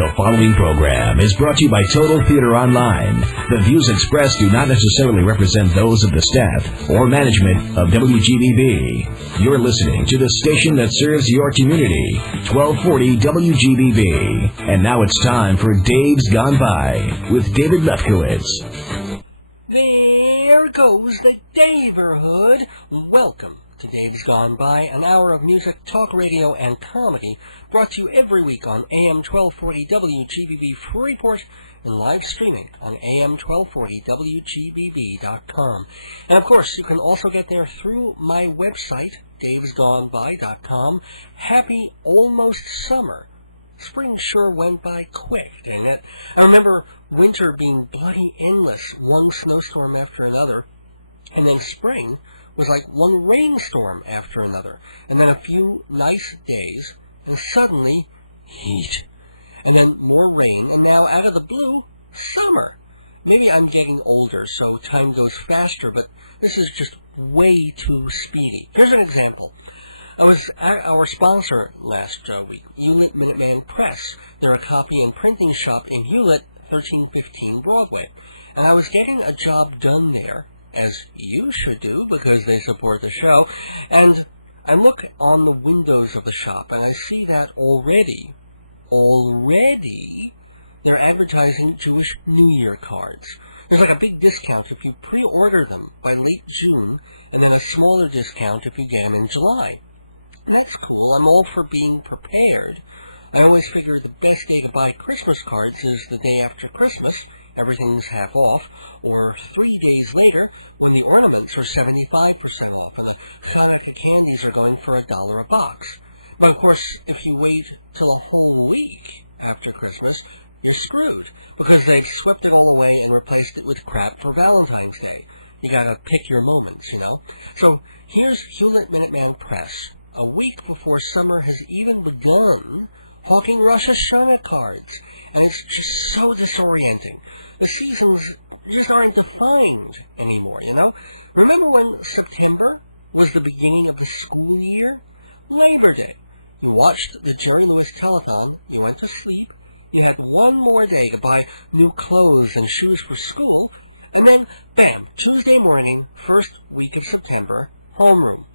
The following program is brought to you by Total Theater Online. The views expressed do not necessarily represent those of the staff or management of WGBB. You're listening to the station that serves your community, 1240 WGBB. And now it's time for Dave's Gone By with David Lefkowitz. There goes the Daverhood. Welcome to Dave's Gone By, an hour of music, talk radio, and comedy, brought to you every week on AM 1240 WGBB Freeport and live streaming on AM 1240 WGBB.com. And of course, you can also get there through my website, davesgoneby.com. Happy almost summer. Spring sure went by quick, didn't it? I remember winter being bloody endless, one snowstorm after another, and then spring was like one rainstorm after another, and then a few nice days, and suddenly heat, and then more rain, and now out of the blue, summer. Maybe I'm getting older, so time goes faster, but this is just way too speedy. Here's an example. I was at our sponsor last week, Hewlett Minuteman Press. They're a copy and printing shop in Hewlett, 1315 Broadway, and I was getting a job done there, as you should do, because they support the show, and I look on the windows of the shop, and I see that already, they're advertising Jewish New Year cards. There's like a big discount if you pre-order them by late June, and then a smaller discount if you get them in July. And that's cool. I'm all for being prepared. I always figure the best day to buy Christmas cards is the day after Christmas. Everything's half off, or 3 days later when the ornaments are 75% off and the Hanukkah candies are going for $1 a box. But of course, if you wait till a whole week after Christmas, you're screwed, because they've swept it all away and replaced it with crap for Valentine's Day. You gotta pick your moments, you know? So here's Hewlett Minuteman Press, a week before summer has even begun, hawking Rosh Hashanah cards. And it's just so disorienting. The seasons just aren't defined anymore, you know? Remember when September was the beginning of the school year? Labor Day. You watched the Jerry Lewis telethon, you went to sleep, you had one more day to buy new clothes and shoes for school, and then, bam, Tuesday morning, first week of September, homeroom.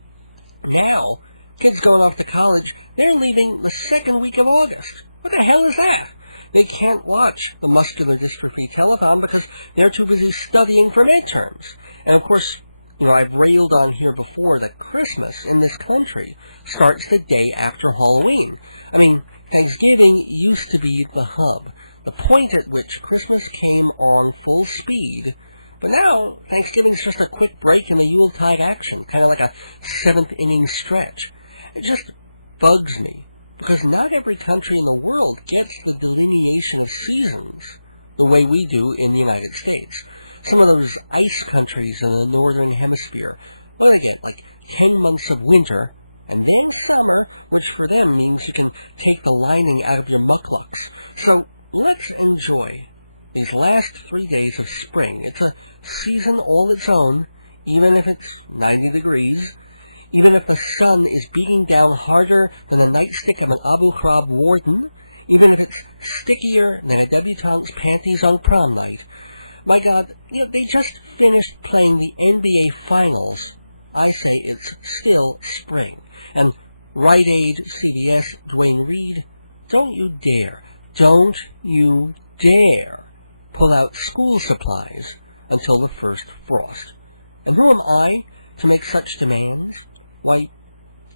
Now, kids going off to college, they're leaving the second week of August. What the hell is that? They can't watch the muscular dystrophy telethon because they're too busy studying for midterms. And of course, you know, I've railed on here before that Christmas in this country starts the day after Halloween. I mean, Thanksgiving used to be the hub, the point at which Christmas came on full speed. But now, Thanksgiving's just a quick break in the Yuletide action, kind of like a seventh-inning stretch. It just bugs me, because not every country in the world gets the delineation of seasons the way we do in the United States. Some of those ice countries in the northern hemisphere, what do they get? Like 10 months of winter, and then summer, which for them means you can take the lining out of your mukluks. So let's enjoy these last 3 days of spring. It's a season all its own, even if it's 90 degrees. Even if the sun is beating down harder than the nightstick of an Abu Ghraib warden, even if it's stickier than a debutante's panties on prom night. My God, you know, they just finished playing the NBA Finals. I say it's still spring. And Rite Aid, CVS, Duane Reade, don't you dare pull out school supplies until the first frost. And who am I to make such demands? Why,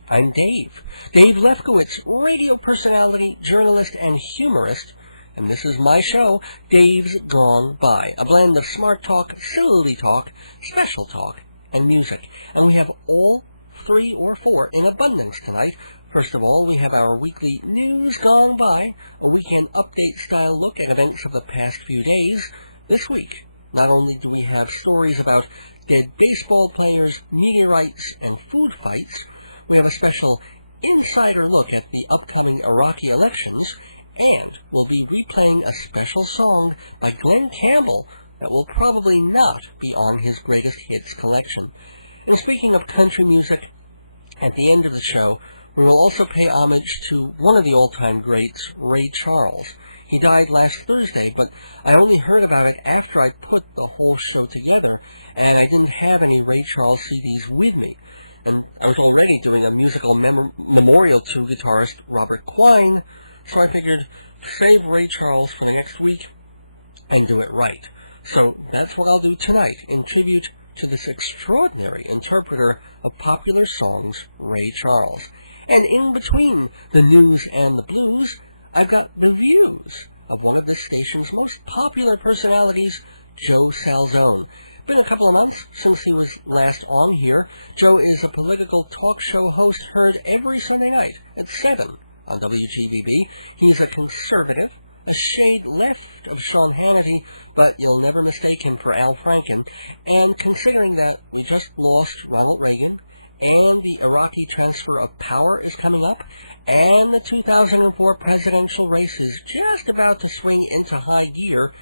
I'm Dave Lefkowitz, radio personality, journalist, and humorist, and this is my show, Dave's Gone By, a blend of smart talk, silly talk, special talk, and music. And we have all 3 or 4 in abundance tonight. First of all, we have our weekly News Gone By, a weekend update-style look at events of the past few days. This week, not only do we have stories about dead baseball players, meteorites, and food fights, we have a special insider look at the upcoming Iraqi elections, and we'll be replaying a special song by Glenn Campbell that will probably not be on his greatest hits collection. And speaking of country music, at the end of the show, we will also pay homage to one of the all-time greats, Ray Charles. He died last Thursday, but I only heard about it after I put the whole show together, and I didn't have any Ray Charles CDs with me. And I was already doing a musical memorial to guitarist Robert Quine, so I figured to save Ray Charles for the next week and do it right. So that's what I'll do tonight, in tribute to this extraordinary interpreter of popular songs, Ray Charles. And in between the news and the blues, I've got the views of one of this station's most popular personalities, Joe Salzone. Been a couple of months since he was last on here. Joe is a political talk show host heard every Sunday night at 7 on WGBB. He's a conservative, a shade left of Sean Hannity, but you'll never mistake him for Al Franken. And considering that we just lost Ronald Reagan, and the Iraqi transfer of power is coming up, and the 2004 presidential race is just about to swing into high gear,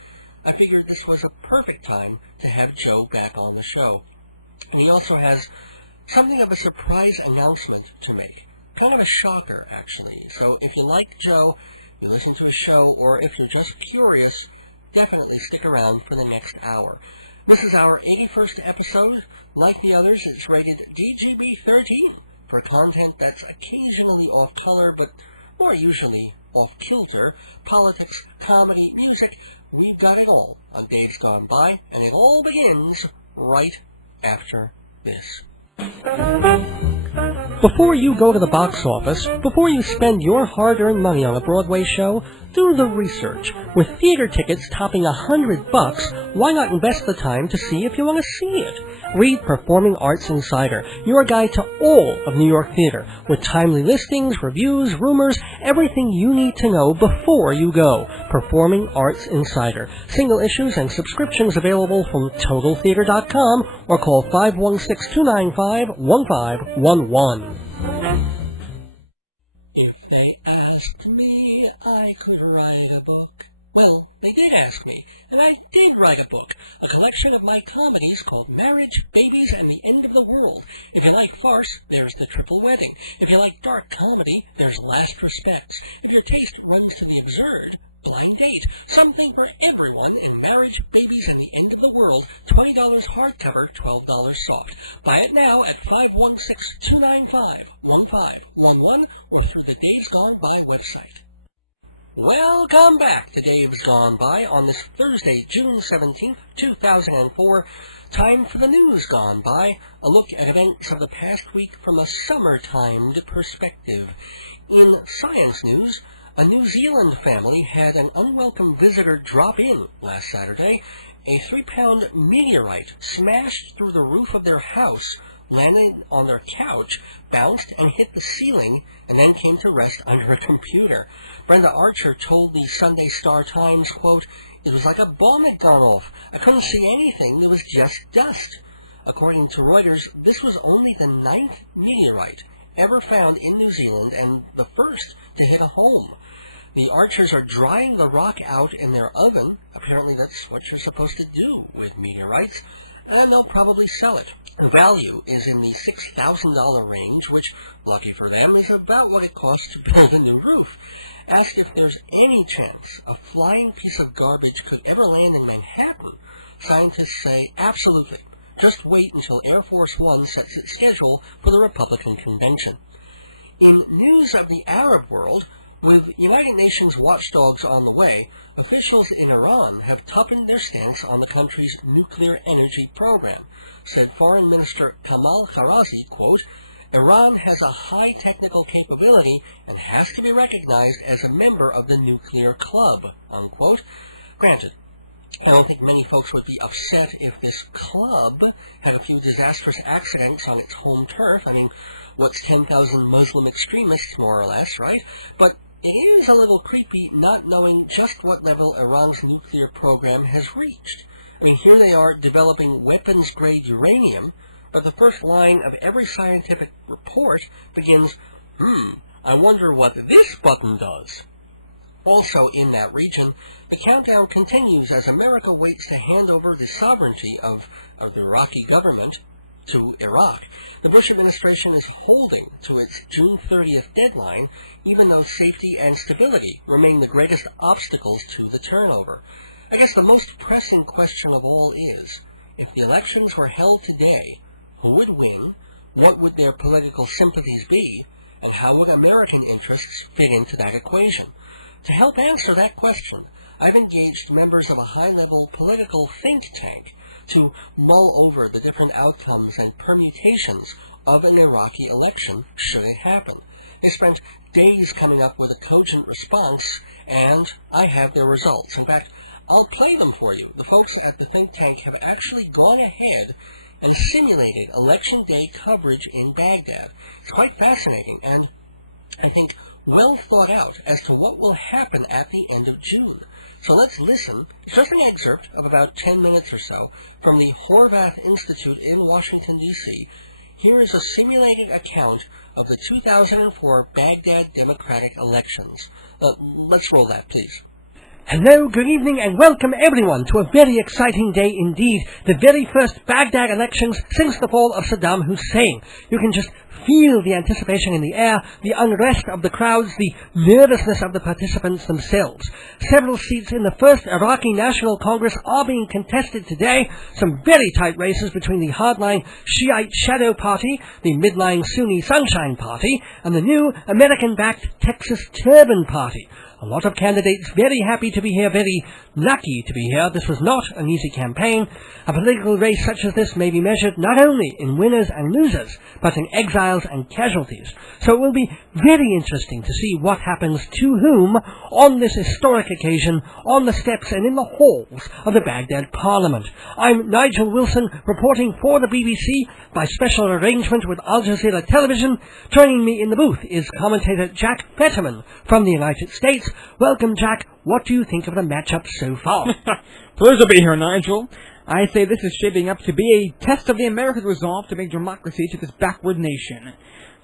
I figured this was a perfect time to have Joe back on the show. And he also has something of a surprise announcement to make. Kind of a shocker, actually. So if you like Joe, you listen to his show, or if you're just curious, definitely stick around for the next hour. This is our 81st episode. Like the others, it's rated DGB-13 for content that's occasionally off-color, but more usually off-kilter. Politics, comedy, music, we've got it all on Dave's Gone By, and it all begins right after this. Before you go to the box office, before you spend your hard-earned money on a Broadway show, do the research. With theater tickets topping $100, why not invest the time to see if you want to see it? Read Performing Arts Insider, your guide to all of New York theater, with timely listings, reviews, rumors, everything you need to know before you go. Performing Arts Insider. Single issues and subscriptions available from TotalTheater.com or call 516-295-1511. If they asked me, I could write a book. Well, they did ask me, and I did write a book, a collection of my comedies called Marriage, Babies, and the End of the World. If you like farce, there's The Triple Wedding. If you like dark comedy, there's Last Respects. If your taste runs to the absurd, Blind Date. Something for everyone in Marriage, Babies, and the End of the World. $20 hardcover, $12 soft. Buy it now at 516-295-1511 or through the Dave's Gone By website. Welcome back to Dave's Gone By on this Thursday, June 17th, 2004. Time for the news gone by, a look at events of the past week from a summer-timed perspective. In science news, a New Zealand family had an unwelcome visitor drop in last Saturday. A 3-pound meteorite smashed through the roof of their house, landed on their couch, bounced and hit the ceiling, and then came to rest under a computer. Brenda Archer told the Sunday Star-Times, quote, "It was like a bomb had gone off. I couldn't see anything. There was just dust." According to Reuters, this was only the 9th meteorite ever found in New Zealand and the first to hit a home. The Archers are drying the rock out in their oven. Apparently that's what you're supposed to do with meteorites, and they'll probably sell it. The value is in the $6,000 range, which, lucky for them, is about what it costs to build a new roof. Asked if there's any chance a flying piece of garbage could ever land in Manhattan, scientists say absolutely. Just wait until Air Force One sets its schedule for the Republican convention. In news of the Arab world, with United Nations watchdogs on the way, officials in Iran have toughened their stance on the country's nuclear energy program. Said Foreign Minister Kamal Karazi, quote, "Iran has a high technical capability and has to be recognized as a member of the nuclear club," unquote. Granted, I don't think many folks would be upset if this club had a few disastrous accidents on its home turf. I mean, what's 10,000 Muslim extremists, more or less, right? But it is a little creepy not knowing just what level Iran's nuclear program has reached. I mean, here they are developing weapons-grade uranium, but the first line of every scientific report begins, I wonder what this button does. Also in that region, the countdown continues as America waits to hand over the sovereignty of the Iraqi government to Iraq. The Bush administration is holding to its June 30th deadline, even though safety and stability remain the greatest obstacles to the turnover. I guess the most pressing question of all is, if the elections were held today, who would win, what would their political sympathies be, and how would American interests fit into that equation? To help answer that question, I've engaged members of a high-level political think tank to mull over the different outcomes and permutations of an Iraqi election should it happen. They spent days coming up with a cogent response, and I have their results. In fact, I'll play them for you. The folks at the think tank have actually gone ahead and simulated election day coverage in Baghdad. It's quite fascinating, and I think well thought out as to what will happen at the end of June. So let's listen. It's just an excerpt of about 10 minutes or so from the Horvath Institute in Washington, D.C. Here is a simulated account of the 2004 Baghdad Democratic elections. Let's roll that, please. Hello, good evening, and welcome everyone to a very exciting day indeed. The very first Baghdad elections since the fall of Saddam Hussein. You can just feel the anticipation in the air, the unrest of the crowds, the nervousness of the participants themselves. Several seats in the first Iraqi National Congress are being contested today. Some very tight races between the hardline Shiite Shadow Party, the midline Sunni Sunshine Party, and the new American-backed Texas Turban Party. A lot of candidates very happy to be here, very lucky to be here. This was not an easy campaign. A political race such as this may be measured not only in winners and losers, but in exiles and casualties. So it will be very interesting to see what happens to whom on this historic occasion, on the steps and in the halls of the Baghdad Parliament. I'm Nigel Wilson, reporting for the BBC by special arrangement with Al Jazeera Television. Joining me in the booth is commentator Jack Fetterman from the United States. Welcome, Jack. What do you think of the matchup so far? Pleasure to be here, Nigel. I say this is shaping up to be a test of the American resolve to bring democracy to this backward nation.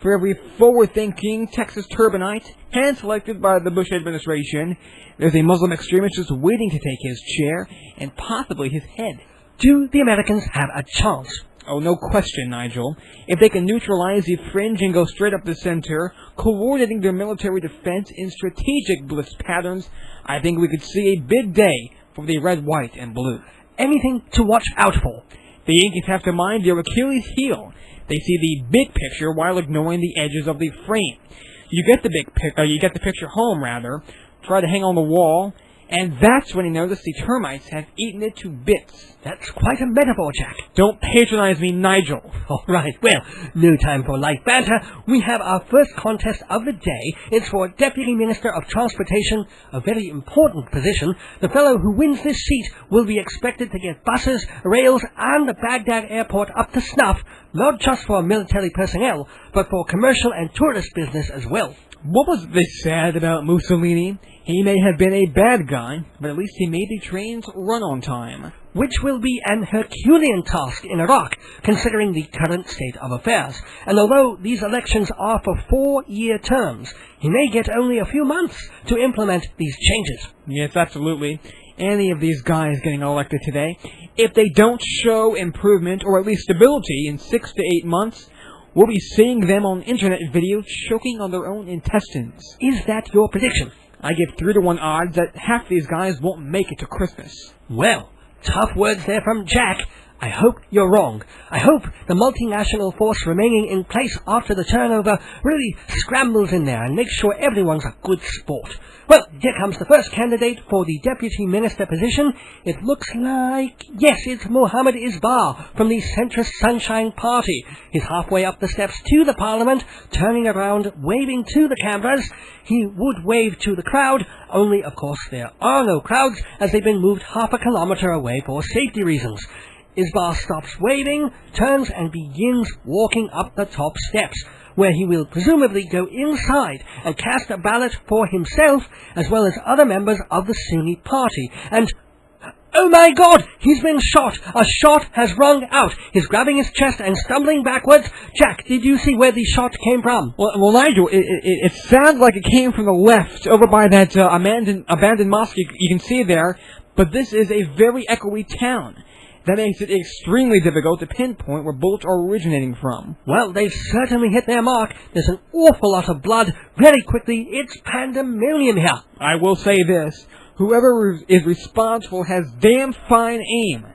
For every forward-thinking Texas turbanite hand-selected by the Bush administration, there's a Muslim extremist just waiting to take his chair and possibly his head. Do the Americans have a chance? Oh, no question, Nigel. If they can neutralize the fringe and go straight up the center, coordinating their military defense in strategic blitz patterns, I think we could see a big day for the red, white, and blue. Anything to watch out for? The Yankees have to mind their Achilles heel. They see the big picture while ignoring the edges of the frame. You get the picture home, rather. Try to hang on the wall, and that's when you notice the termites have eaten it to bits. That's quite a metaphor, Jack. Don't patronize me, Nigel. All right, well, no time for light banter. We have our first contest of the day. It's for Deputy Minister of Transportation, a very important position. The fellow who wins this seat will be expected to get buses, rails, and the Baghdad airport up to snuff, not just for military personnel, but for commercial and tourist business as well. What was this sad about Mussolini? He may have been a bad guy, but at least he made the trains run on time. Which will be an Herculean task in Iraq, considering the current state of affairs. And although these elections are for 4-year terms, he may get only a few months to implement these changes. Yes, absolutely. Any of these guys getting elected today, if they don't show improvement or at least stability in 6 to 8 months, we'll be seeing them on internet videos choking on their own intestines. Is that your prediction? I give 3-to-1 odds that half these guys won't make it to Christmas. Well, tough words there from Jack. I hope you're wrong. I hope the multinational force remaining in place after the turnover really scrambles in there and makes sure everyone's a good sport. Well, here comes the first candidate for the Deputy Minister position. It looks like, yes, it's Mohammed Isbar from the centrist Sunshine Party. He's halfway up the steps to the Parliament, turning around, waving to the cameras. He would wave to the crowd, only, of course, there are no crowds, as they've been moved half a kilometre away for safety reasons. Isbar stops waving, turns and begins walking up the top steps, where he will presumably go inside and cast a ballot for himself as well as other members of the Sunni party. And, oh my God, he's been shot! A shot has rung out. He's grabbing his chest and stumbling backwards. Jack, did you see where the shot came from? Well, Nigel, it sounds like it came from the left, over by that abandoned mosque you can see there, but this is a very echoey town. That makes it extremely difficult to pinpoint where bullets are originating from. Well, they've certainly hit their mark. There's an awful lot of blood. Very quickly, it's pandemonium here. I will say this. Whoever is responsible has damn fine aim.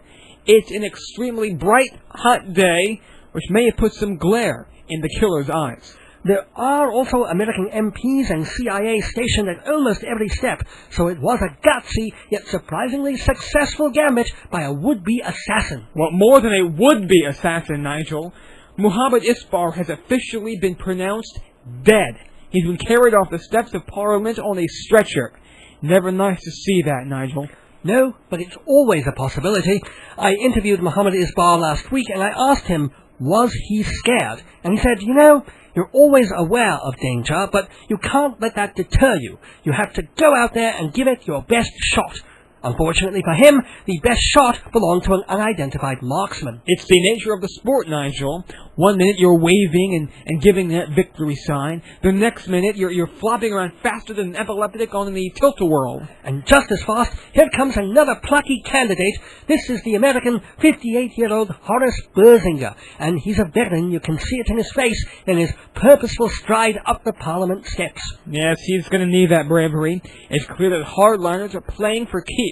It's an extremely bright, hot day, which may have put some glare in the killer's eyes. There are also American MPs and CIA stationed at almost every step, so it was a gutsy yet surprisingly successful gambit by a would-be assassin. Well, more than a would-be assassin, Nigel. Muhammad Isbar has officially been pronounced dead. He's been carried off the steps of Parliament on a stretcher. Never nice to see that, Nigel. No, but it's always a possibility. I interviewed Muhammad Isbar last week and I asked him, was he scared? And he said, you're always aware of danger, but you can't let that deter you. You have to go out there and give it your best shot. Unfortunately for him, the best shot belonged to an unidentified marksman. It's the nature of the sport, Nigel. 1 minute you're waving and giving that victory sign. The next minute you're flopping around faster than an epileptic on the tilt-a-whirl. And just as fast, here comes another plucky candidate. This is the American 58-year-old Horace Berzinger. And he's a veteran. You can see it in his face, in his purposeful stride up the Parliament steps. Yes, he's going to need that bravery. It's clear that hardliners are playing for keeps.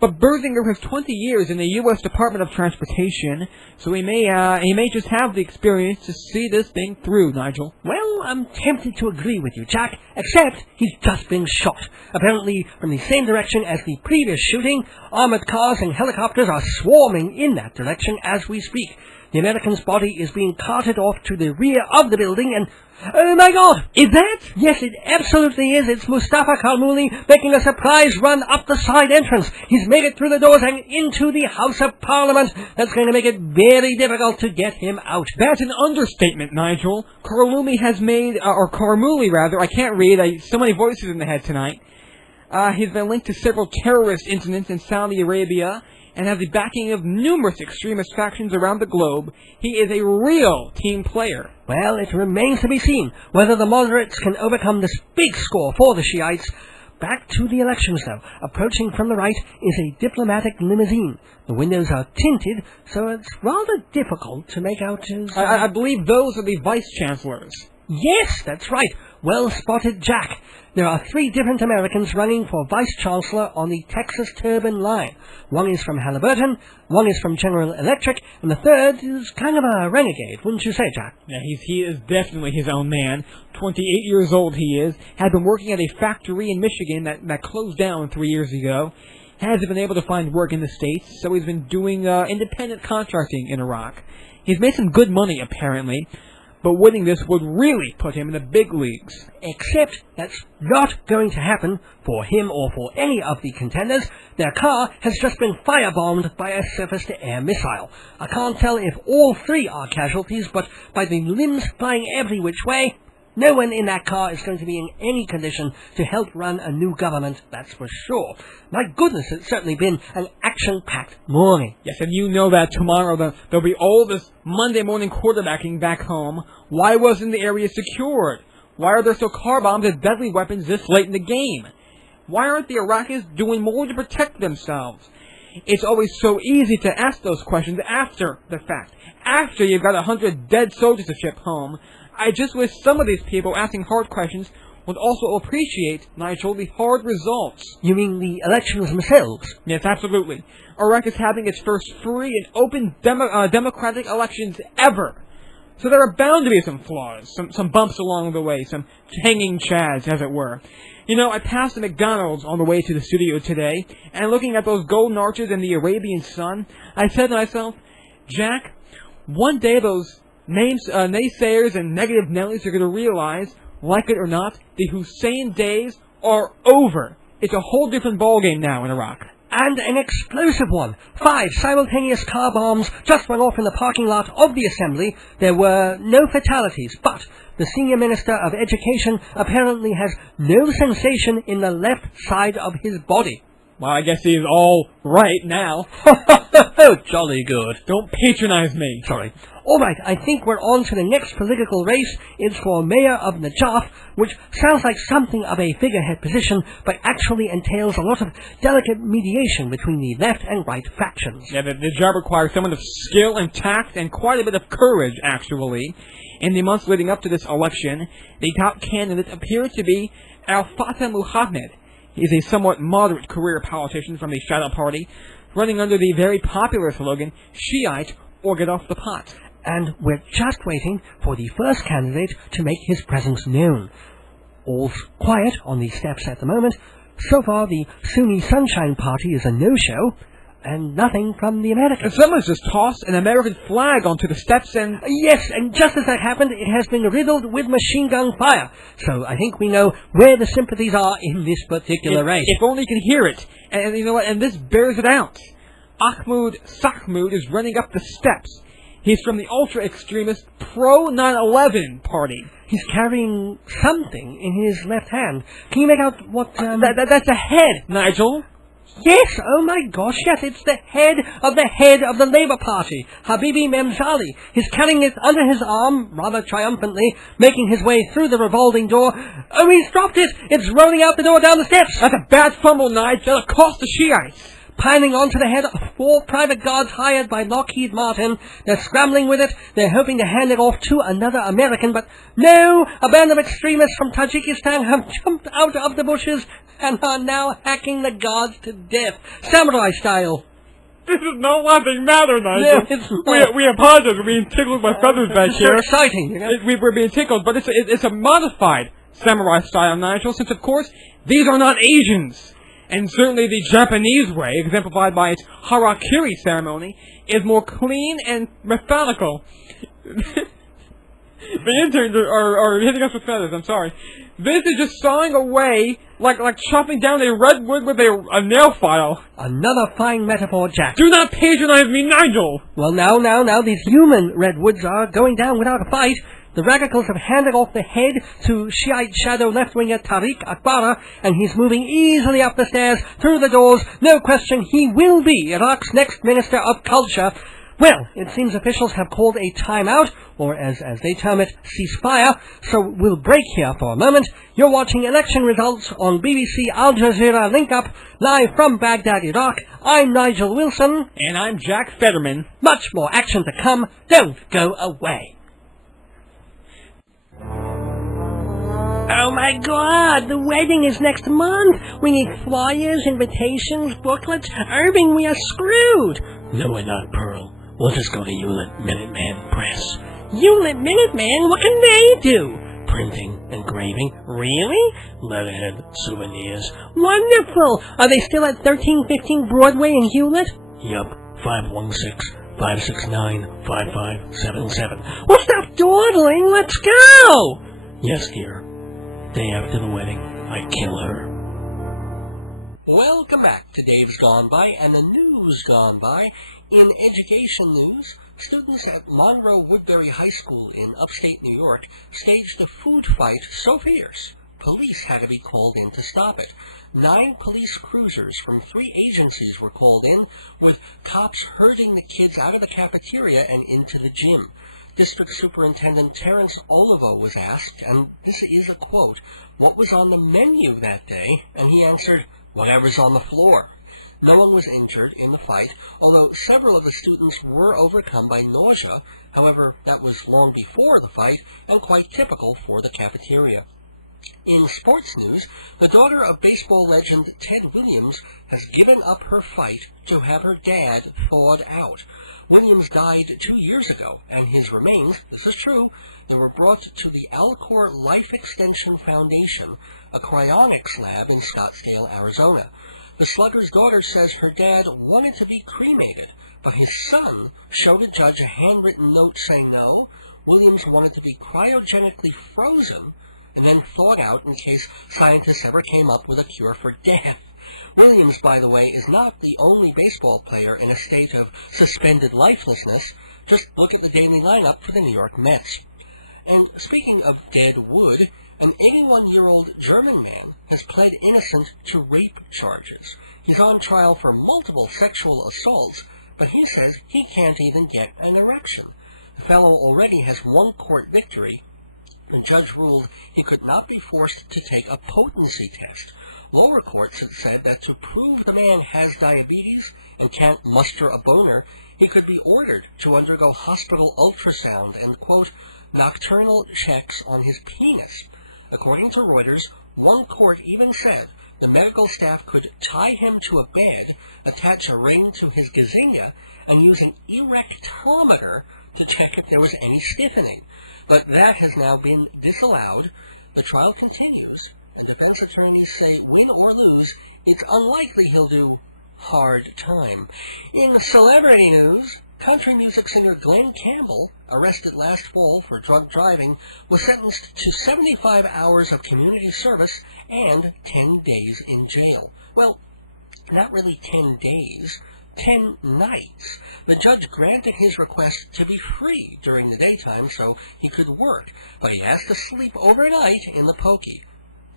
But Berzinger has 20 years in the U.S. Department of Transportation, so he may just have the experience to see this thing through, Nigel. Well, I'm tempted to agree with you, Jack, except he's just been shot. Apparently from the same direction as the previous shooting, armored cars and helicopters are swarming in that direction as we speak. The American's body is being carted off to the rear of the building and... Oh my God! Is that? Yes, it absolutely is. It's Mustafa Kalmouni making a surprise run up the side entrance. He's made it through the doors and into the House of Parliament. That's going to make it very difficult to get him out. That's an understatement, Nigel. Karmouli has made, or Karmouli rather, I can't read, so many voices in the head tonight. He's been linked to several terrorist incidents in Saudi Arabia, and has the backing of numerous extremist factions around the globe. He is a real team player. Well, it remains to be seen whether the moderates can overcome this big score for the Shiites. Back to the elections, though. Approaching from the right is a diplomatic limousine. The windows are tinted, so it's rather difficult to make out his... I believe those are the vice-chancellors. Yes, that's right. Well spotted, Jack. There are 3 different Americans running for Vice-Chancellor on the Texas Turbine Line. One is from Halliburton, one is from General Electric, and the third is kind of a renegade, wouldn't you say, Jack? Yeah, he is definitely his own man. 28 years old he is, had been working at a factory in Michigan that closed down 3 years ago. Hasn't been able to find work in the States, so he's been doing independent contracting in Iraq. He's made some good money, apparently. But winning this would really put him in the big leagues. Except that's not going to happen for him or for any of the contenders. Their car has just been firebombed by a surface-to-air missile. I can't tell if all 3 are casualties, but by the limbs flying every which way, no one in that car is going to be in any condition to help run a new government, that's for sure. My goodness, it's certainly been an action-packed morning. Yes, and you know that tomorrow there'll be all this Monday morning quarterbacking back home. Why wasn't the area secured? Why are there still car bombs and deadly weapons this late in the game? Why aren't the Iraqis doing more to protect themselves? It's always so easy to ask those questions after the fact. After you've got 100 dead soldiers to ship home. I just wish some of these people asking hard questions would also appreciate, Nigel, the hard results. You mean the elections themselves? Yes, absolutely. Iraq is having its first free and open democratic elections ever. So there are bound to be some flaws, some bumps along the way, some hanging chads, as it were. You know, I passed a McDonald's on the way to the studio today, and looking at those golden arches and the Arabian sun, I said to myself, Jack, one day those naysayers and negative Nellies are going to realize, like it or not, the Hussein days are over. It's a whole different ballgame now in Iraq. And an explosive one. 5 simultaneous car bombs just went off in the parking lot of the assembly. There were no fatalities, but the senior minister of education apparently has no sensation in the left side of his body. Well, I guess he's all right now. Oh, jolly good. Don't patronize me. Sorry. All right, I think we're on to the next political race. It's for mayor of Najaf, which sounds like something of a figurehead position, but actually entails a lot of delicate mediation between the left and right factions. Yeah, the job requires someone of skill and tact and quite a bit of courage, actually. In the months leading up to this election, the top candidate appears to be Al-Fatah Muhammad. He's a somewhat moderate career politician from the Shadow Party, running under the very popular slogan, Shiite or get off the pot. And we're just waiting for the first candidate to make his presence known. All's quiet on the steps at the moment. So far, the Sunni Sunshine Party is a no-show, and nothing from the Americans. And someone's just tossed an American flag onto the steps and... Yes, and just as that happened, it has been riddled with machine gun fire. So I think we know where the sympathies are in this particular race. If only you could hear it. And you know what? And this bears it out. Ahmad Sahmoud is running up the steps. He's from the ultra-extremist pro-9/11 party. He's carrying something in his left hand. Can you make out what... That's a head, Nigel. Yes, oh my gosh, yes, it's the head of the Labour Party, Habibi Memzali. He's carrying it under his arm, rather triumphantly, making his way through the revolving door. Oh, he's dropped it! It's rolling out the door down the steps! That's a bad fumble, Nigel. It'll cost the Shiites. Piling onto the head of 4 private guards hired by Lockheed Martin. They're scrambling with it. They're hoping to hand it off to another American, but no! A band of extremists from Tajikistan have jumped out of the bushes and are now hacking the guards to death, samurai style. This is no laughing matter, Nigel. No, it's not. We apologize for being tickled by feathers back It's here. so exciting, you know. We're being tickled, but it's a modified samurai style, Nigel, since, of course, these are not Asians. And certainly the Japanese way, exemplified by its harakiri ceremony, is more clean and methodical. The interns are hitting us with feathers, I'm sorry. This is just sawing away, like chopping down a redwood with a nail file. Another fine metaphor, Jack. Do not patronize me, Nigel! Well, now, these human redwoods are going down without a fight. The radicals have handed off the head to Shiite shadow left-winger Tariq Akbara, and he's moving easily up the stairs, through the doors. No question, he will be Iraq's next Minister of Culture. Well, it seems officials have called a timeout, or as they term it, ceasefire, so we'll break here for a moment. You're watching election results on BBC Al Jazeera Link Up, live from Baghdad, Iraq. I'm Nigel Wilson. And I'm Jack Fetterman. Much more action to come. Don't go away. Oh my God, the wedding is next month. We need flyers, invitations, booklets. Irving, we are screwed. No, we're not, Pearl. We'll just go to Hewlett Minuteman Press. Hewlett Minuteman? What can they do? Printing, engraving. Really? Letterhead, souvenirs. Wonderful. Are they still at 1315 Broadway in Hewlett? Yup, 516-569-5577. Well, stop dawdling. Let's go. Yes, dear. Day after the wedding, I kill her. Welcome back to Dave's Gone By and the News Gone By. In education news, students at Monroe Woodbury High School in upstate New York staged a food fight so fierce, police had to be called in to stop it. 9 police cruisers from 3 agencies were called in, with cops herding the kids out of the cafeteria and into the gym. District Superintendent Terrence Olivo was asked, and this is a quote, what was on the menu that day? And he answered, whatever's on the floor. No one was injured in the fight, although several of the students were overcome by nausea. However, that was long before the fight and quite typical for the cafeteria. In sports news, the daughter of baseball legend Ted Williams has given up her fight to have her dad thawed out. Williams died 2 years ago, and his remains, this is true, they were brought to the Alcor Life Extension Foundation, a cryonics lab in Scottsdale, Arizona. The slugger's daughter says her dad wanted to be cremated, but his son showed a judge a handwritten note saying no. Williams wanted to be cryogenically frozen and then thawed out in case scientists ever came up with a cure for death. Williams, by the way, is not the only baseball player in a state of suspended lifelessness. Just look at the daily lineup for the New York Mets. And speaking of dead wood, An 81-year-old German man has pled innocent to rape charges. He's on trial for multiple sexual assaults, but he says he can't even get an erection. The fellow already has one court victory. The judge ruled he could not be forced to take a potency test. Lower courts had said that to prove the man has diabetes and can't muster a boner, he could be ordered to undergo hospital ultrasound and, quote, nocturnal checks on his penis. According to Reuters, one court even said the medical staff could tie him to a bed, attach a ring to his gazinga, and use an erectometer to check if there was any stiffening. But that has now been disallowed. The trial continues, and defense attorneys say, win or lose, it's unlikely he'll do hard time. In celebrity news, country music singer Glenn Campbell, arrested last fall for drunk driving, was sentenced to 75 hours of community service and 10 days in jail. Well, not really 10 days, 10 nights. The judge granted his request to be free during the daytime so he could work, but he has to sleep overnight in the pokey.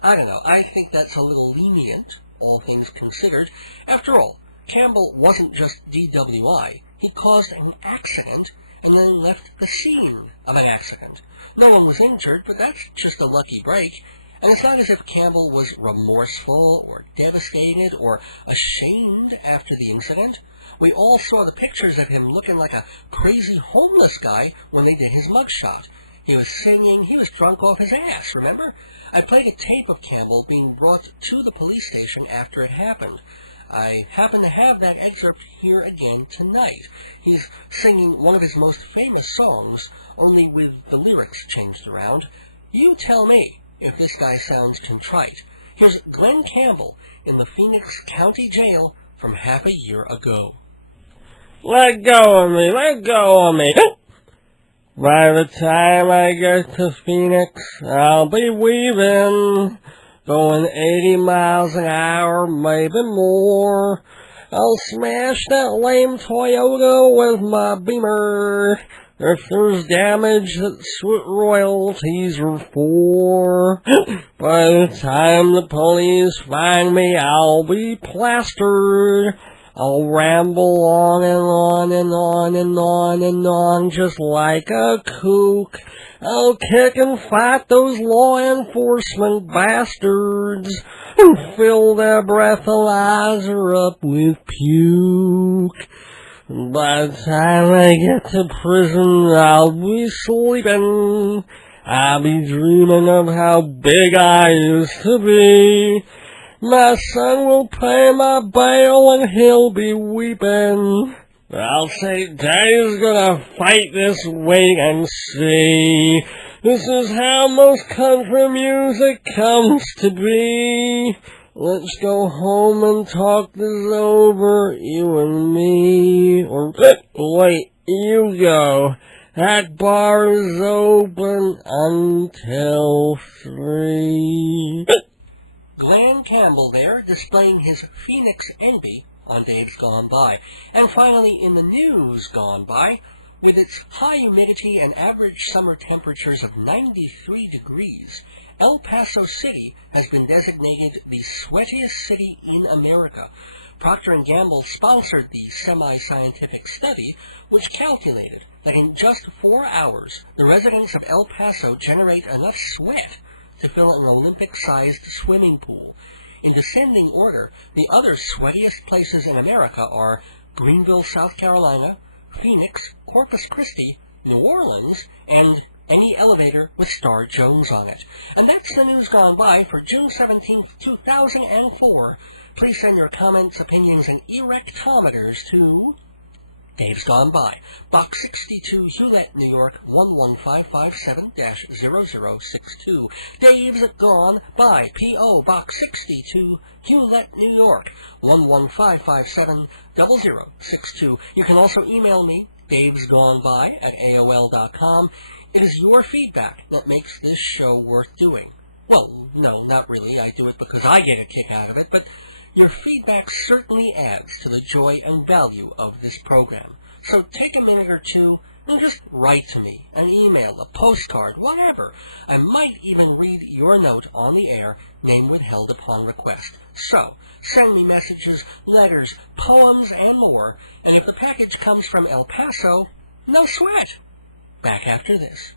I don't know, I think that's a little lenient, all things considered. After all, Campbell wasn't just DWI. He caused an accident and then left the scene of an accident. No one was injured, but that's just a lucky break. And it's not as if Campbell was remorseful or devastated or ashamed after the incident. We all saw the pictures of him looking like a crazy homeless guy when they did his mugshot. He was singing, he was drunk off his ass, remember? I played a tape of Campbell being brought to the police station after it happened. I happen to have that excerpt here again tonight. He's singing one of his most famous songs, only with the lyrics changed around. You tell me if this guy sounds contrite. Here's Glenn Campbell in the Phoenix County Jail from half a year ago. Let go of me, let go of me. By the time I get to Phoenix, I'll be weaving, going 80 miles an hour, maybe more. I'll smash that lame Toyota with my Beamer. If there's damage, that's what royalties are for. By the time the police find me, I'll be plastered. I'll ramble on and on and on and on and on just like a kook. I'll kick and fight those law enforcement bastards and fill their breathalyzer up with puke. By the time I get to prison, I'll be sleeping. I'll be dreaming of how big I used to be. My son will pay my bail and he'll be weeping. I'll say, Daddy's gonna fight this, wait and see. This is how most country music comes to be. Let's go home and talk this over, you and me. Or, wait, you go. That bar is open until 3. Glenn Campbell there, displaying his Phoenix envy on Dave's Gone By. And finally, in the news gone by, with its high humidity and average summer temperatures of 93 degrees, El Paso City has been designated the sweatiest city in America. Procter & Gamble sponsored the semi-scientific study, which calculated that in just 4 hours, the residents of El Paso generate enough sweat to fill an Olympic-sized swimming pool. In descending order, the other sweatiest places in America are Greenville, South Carolina, Phoenix, Corpus Christi, New Orleans, and any elevator with Star Jones on it. And that's the news gone by for June 17th, 2004. Please send your comments, opinions, and erectometers to Dave's Gone By, Box 62, Hewlett, New York, 11557-0062. Dave's Gone By, P.O. Box 62, Hewlett, New York, 11557-0062. You can also email me, davesgoneby@aol.com. It is your feedback that makes this show worth doing. Well, no, not really. I do it because I get a kick out of it, but your feedback certainly adds to the joy and value of this program. So take a minute or two And just write to me, an email, a postcard, whatever. I might even read your note on the air, name withheld upon request. So, send me messages, letters, poems, and more, and if the package comes from El Paso, no sweat. Back after this.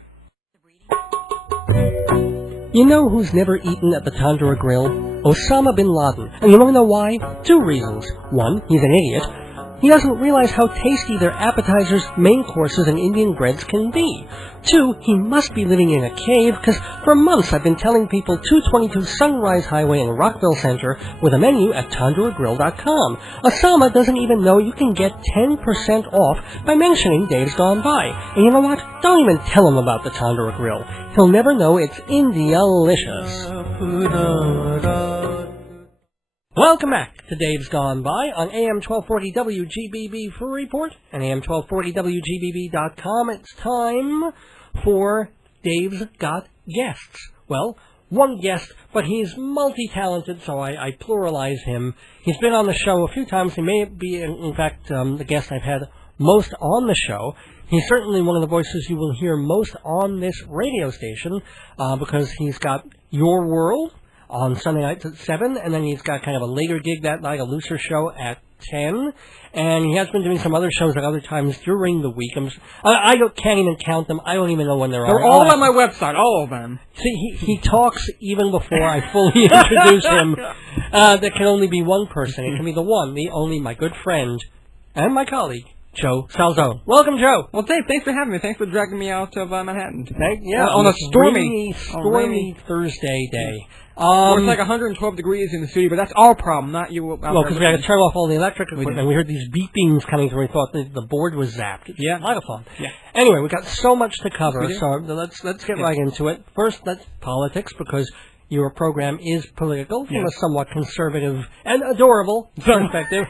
You know who's never eaten at the Tandoor Grill? Osama bin Laden. And you want to know why? 2 reasons. 1, he's an idiot. He doesn't realize how tasty their appetizers, main courses, and Indian breads can be. 2, he must be living in a cave, because for months I've been telling people 222 Sunrise Highway in Rockville Center with a menu at TandoorGrill.com. Osama doesn't even know you can get 10% off by mentioning Dave's Gone By. And you know what? Don't even tell him about the Tandoor Grill. He'll never know it's India-licious. Welcome back to Dave's Gone By on AM 1240 WGBB Freeport and AM 1240 WGBB.com. It's time for Dave's Got Guests. Well, one guest, but he's multi-talented, so I pluralize him. He's been on the show a few times. He may be, in fact, the guest I've had most on the show. He's certainly one of the voices you will hear most on this radio station because he's got Your World on Sunday nights at 7, and then he's got kind of a later gig that night, a looser show at 10, and he has been doing some other shows at other times during the week. I can't even count them. I don't even know when they're on. They're all on my website, all of them. See, he talks even before I fully introduce him. There can only be one person. It can be the one, the only, my good friend, and my colleague, Joe Salzone. Welcome, Joe. Well, Dave, thanks for having me. Thanks for dragging me out of Manhattan. On a stormy Thursday day. It's like 112 degrees in the studio, but that's our problem, not you. Well, because we had to turn off all the electric equipment, and we heard these beepings coming through. We thought the board was zapped. It's a lot of fun. Yeah. Anyway, we've got so much to cover, so let's get right into it. First, that's politics, because your program is political from a somewhat conservative and adorable perspective.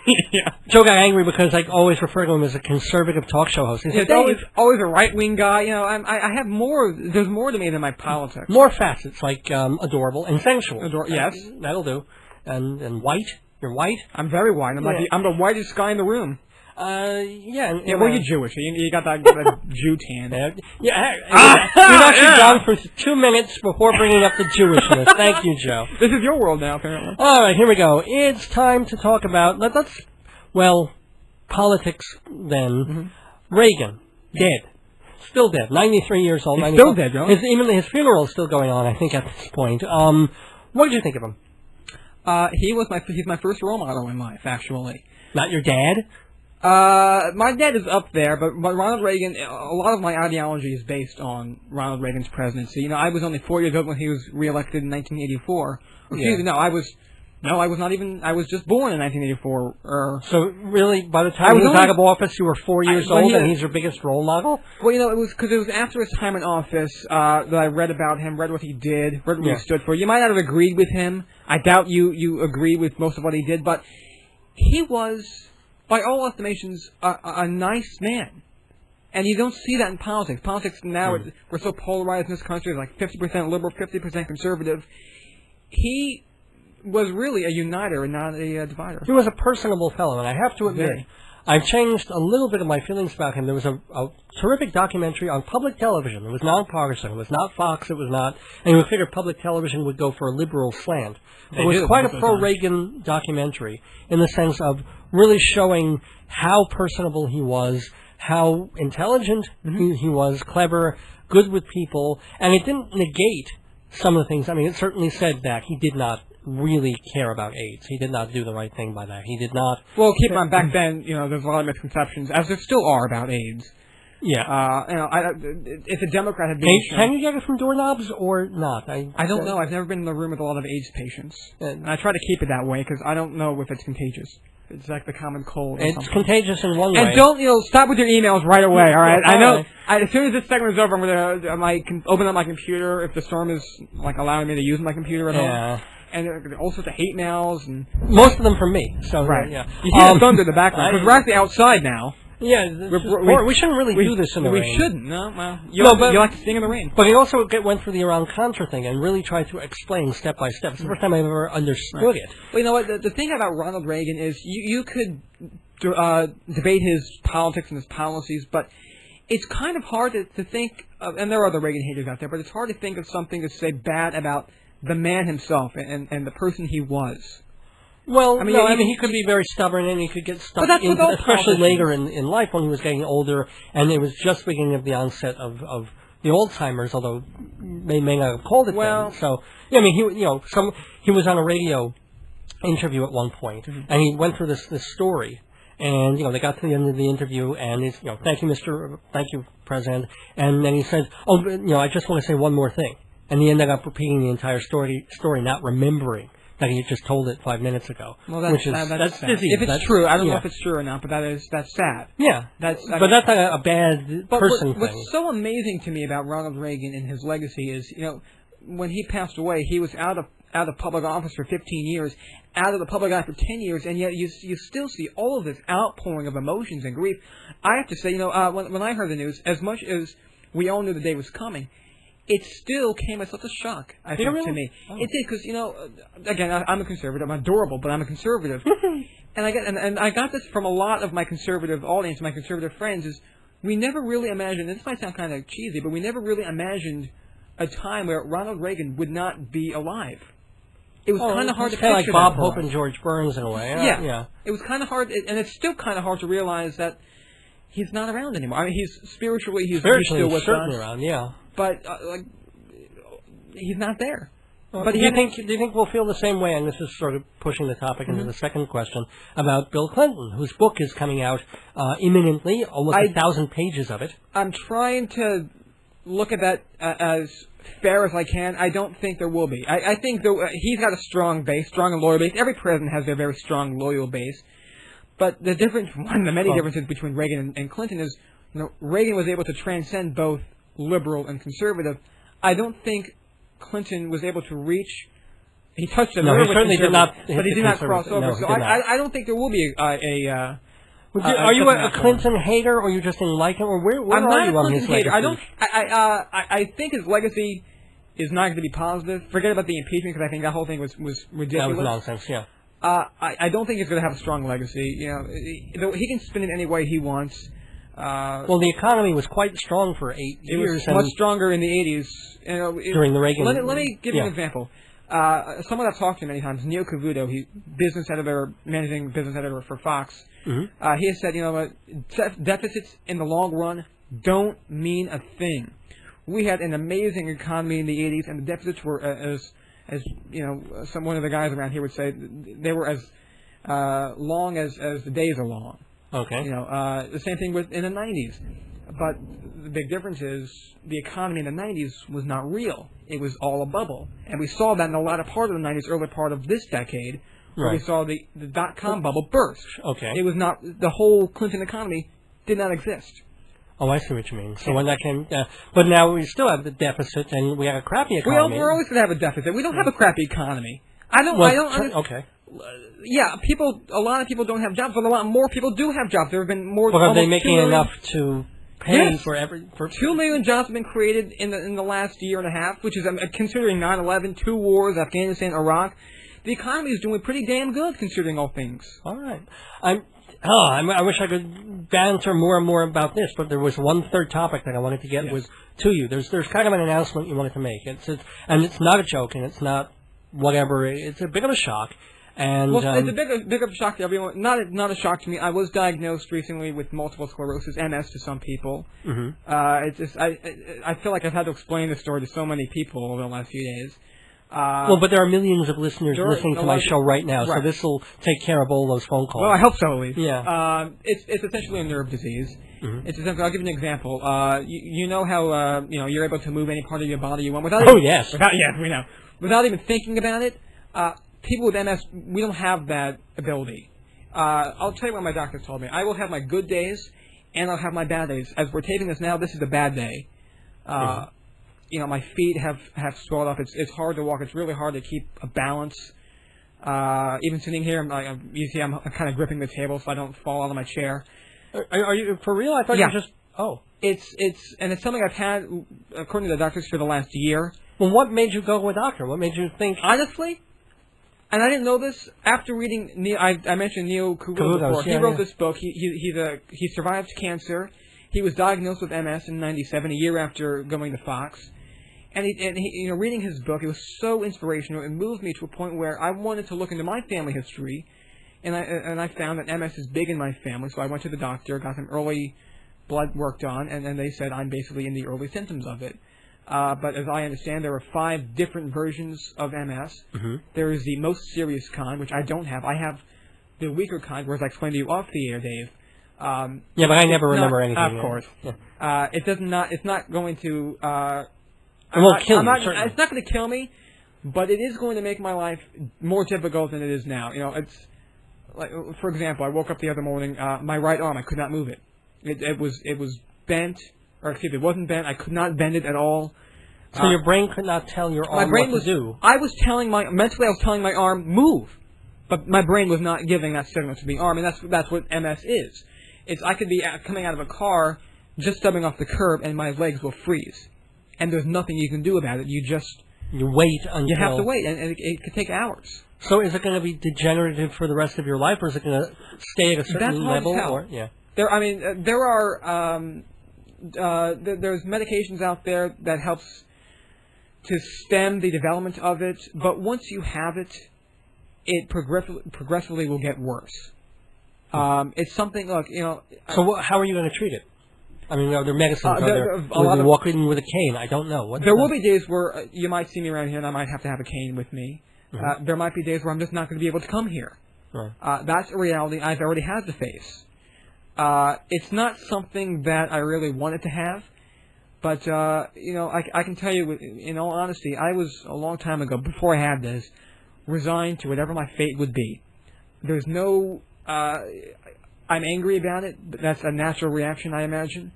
Joe got angry because I always refer to him as a conservative talk show host. He's always a right-wing guy. You know, I have more. There's more to me than my politics. More facets, like adorable and sensual. Yes, that'll do. And white. You're white. I'm very white. I'm the whitest guy in the room. Well, you're Jewish. You got that Jew tan. You've actually gone for 2 minutes before bringing up the Jewishness. Thank you, Joe. This is your world now, apparently. All right, here we go. It's time to talk about, politics then. Mm-hmm. Reagan, dead. Still dead. 93 years old. He's still dead, Joe. Even his funeral is still going on, I think, at this point. What did you think of him? He's my first role model in life, actually. Not your dad? My dad is up there, but Ronald Reagan, a lot of my ideology is based on Ronald Reagan's presidency. You know, I was only 4 years old when he was reelected in 1984. Excuse me, I was not even, I was just born in 1984. So really, by the time he was out of office, you were 4 years old and he's your biggest role model? Well, you know, it was after his time in office that I read about him, read what he did, read what he stood for. You might not have agreed with him. I doubt you agree with most of what he did, but he was, by all estimations, a nice man. And you don't see that in politics. Politics now, we're so polarized in this country, like 50% liberal, 50% conservative. He was really a uniter and not a divider. He was a personable fellow, and I have to admit, I've changed a little bit of my feelings about him. There was a terrific documentary on public television. It was nonpartisan. It was not Fox. It was not... And you would figure public television would go for a liberal slant. It was quite a pro-Reagan documentary in the sense of really showing how personable he was, how intelligent he was, clever, good with people, and it didn't negate some of the things. I mean, it certainly said that he did not really care about AIDS. He did not do the right thing by that. He did not... Well, keep in mind, back then, you know, there's a lot of misconceptions, as there still are about AIDS. Yeah. You know, if a Democrat had been... Can you get it from doorknobs or not? I don't know. I've never been in a room with a lot of AIDS patients. And I try to keep it that way, because I don't know if it's contagious. It's like the common cold. It's contagious in one way. And don't, stop with your emails right away, all right? I know, as soon as this segment is over, I'm going to open up my computer if the storm is, allowing me to use my computer at all. And all sorts of hate mails, and most of them from me. So right, you hear the thunder in the background because we're actually outside now. Yeah, we shouldn't really do this in the rain. We shouldn't. No, well, you like to sing in the rain. But he also went through the Iran-Contra thing and really tried to explain step by step. It's the first time I've ever understood it. Well, you know what? The thing about Ronald Reagan is you could debate his politics and his policies, but it's kind of hard to think of, and there are other Reagan haters out there, but it's hard to think of something to say bad about the man himself and the person he was. Well, I mean, he could be very stubborn, and he could get stuck into, especially later in life when he was getting older, and it was just beginning of the onset of the Alzheimer's, although they may not have called it then. So, I mean, he was on a radio interview at one point, and he went through this story, and they got to the end of the interview, and he's thank you, President, and then he said, I just want to say one more thing, and he ended up repeating the entire story, not remembering that he had just told it 5 minutes ago. Well, that's disease. If it's true, I don't know if it's true or not, but that's sad. Yeah, that's not a bad person thing. What's so amazing to me about Ronald Reagan and his legacy is, when he passed away, he was out of public office for 15 years, out of the public eye for 10 years, and yet you still see all of this outpouring of emotions and grief. I have to say, when I heard the news, as much as we all knew the day was coming, it still came as such a shock, I think, to me. Oh. It did, because, again, I'm a conservative. I'm adorable, but I'm a conservative. and I got this from a lot of my conservative audience, my conservative friends, is we never really imagined, and this might sound kind of cheesy, but we never really imagined a time where Ronald Reagan would not be alive. It was kind of hard to picture. Kind of like Bob Hope and George Burns in a way. Yeah. It was kind of hard, and it's still kind of hard to realize that he's not around anymore. I mean, he's spiritually still with us. Around, yeah. But he's not there. But do you think we'll feel the same way? And this is sort of pushing the topic into the second question about Bill Clinton, whose book is coming out imminently, almost 1,000 pages of it. I'm trying to look at that as fair as I can. I don't think there will be. I think he's got a strong base, strong and loyal base. Every president has a very strong, loyal base. But the difference, one of the many differences between Reagan and Clinton is, Reagan was able to transcend both liberal and conservative. I don't think Clinton was able to reach. He touched it. No, he certainly did not. But he did not cross over. No, so I don't think there will be a are you a Clinton hater, or you just didn't like him, or where I'm are you on his legacy? I don't. I think his legacy is not going to be positive. Forget about the impeachment, because I think that whole thing was ridiculous. That was nonsense. Yeah. I don't think he's going to have a strong legacy. He can spin it any way he wants. Well, the economy was quite strong for 8 years. It was much stronger in the 80s. During the Reagan. Let me give you an example. Someone I've talked to many times, Neil Cavuto, managing business editor for Fox. Mm-hmm. He has said, deficits in the long run don't mean a thing. We had an amazing economy in the 80s, and the deficits were one of the guys around here would say, they were as long as the days are long. Okay. The same thing in the 90s. But the big difference is the economy in the 90s was not real. It was all a bubble. And we saw that in the latter part of the 90s, early part of this decade, where we saw the dot-com bubble burst. Okay. It was not, the whole Clinton economy did not exist. Oh, I see what you mean. So when that came, but now we still have the deficit, and we have a crappy economy. We're always going to have a deficit. We don't have a crappy economy. Okay. Yeah, a lot of people don't have jobs, but a lot more people do have jobs. There have been more. But are they making enough to pay for 2 million jobs have been created in the last year and a half, which is considering 9/11, 2 wars, Afghanistan, Iraq. The economy is doing pretty damn good considering all things. All right. I wish I could banter more and more about this, but there was one third topic that I wanted to get to you. There's kind of an announcement you wanted to make. It's not a joke, and it's not whatever. It's a bit of a shock. And it's a big of a shock to everyone. Not a shock to me. I was diagnosed recently with multiple sclerosis, MS to some people. Mm-hmm. I feel like I've had to explain this story to so many people over the last few days. But there are millions of listeners listening to my show right now, so this will take care of all those phone calls. Well, I hope so, at least. Yeah. It's essentially a nerve disease. Mm-hmm. It's essentially, I'll give you an example. You know how you're able to move any part of your body you want without. Yes. We know. Without even thinking about it. People with MS, we don't have that ability. I'll tell you what my doctor told me. I will have my good days, and I'll have my bad days. As we're taping this now, this is a bad day. My feet have swelled up. It's hard to walk. It's really hard to keep a balance. Even sitting here, you see I'm kind of gripping the table so I don't fall out of my chair. Are you for real? I thought you were just... Oh. It's something I've had, according to the doctors, for the last year. Well, what made you go to a doctor? What made you think... Honestly... And I didn't know this after reading Neil. I mentioned Neil Cavuto before. He wrote this book. He survived cancer. He was diagnosed with MS in '97, a year after going to Fox. And he, reading his book, it was so inspirational. It moved me to a point where I wanted to look into my family history, and I found that MS is big in my family. So I went to the doctor, got some early blood work done, and then they said I'm basically in the early symptoms of it. But as I understand, there are 5 different versions of MS. Mm-hmm. There is the most serious kind, which I don't have. I have the weaker kind, whereas I explained to you off the air, Dave. Yeah, but I never remember anything. Of course. Yeah. It's not going to... It won't kill you, it's not going to kill me, but it is going to make my life more difficult than it is now. It's like, for example, I woke up the other morning, my right arm, I could not move it. It was bent, or excuse me, it wasn't bent. I could not bend it at all. So your brain could not tell your arm what to do. I was telling my arm, move, but my brain was not giving that signal to the arm, and that's what MS is. I could be coming out of a car, just stepping off the curb, and my legs will freeze. And there's nothing you can do about it. You wait until... You have to wait, and it could take hours. So is it going to be degenerative for the rest of your life, or is it going to stay at a certain level? Or, yeah. There's medications out there that helps to stem the development of it, but once you have it, it progressively will get worse. It's something, look, So how are you going to treat it? I mean, are there medicines? Will you walk in with a cane? I don't know. There will be days where you might see me around here and I might have to have a cane with me. Mm-hmm. There might be days where I'm just not going to be able to come here. Right. That's a reality I've already had to face. It's not something that I really wanted to have, but, I can tell you, in all honesty, I was, a long time ago, before I had this, resigned to whatever my fate would be. There's no... I'm angry about it. That's a natural reaction, I imagine.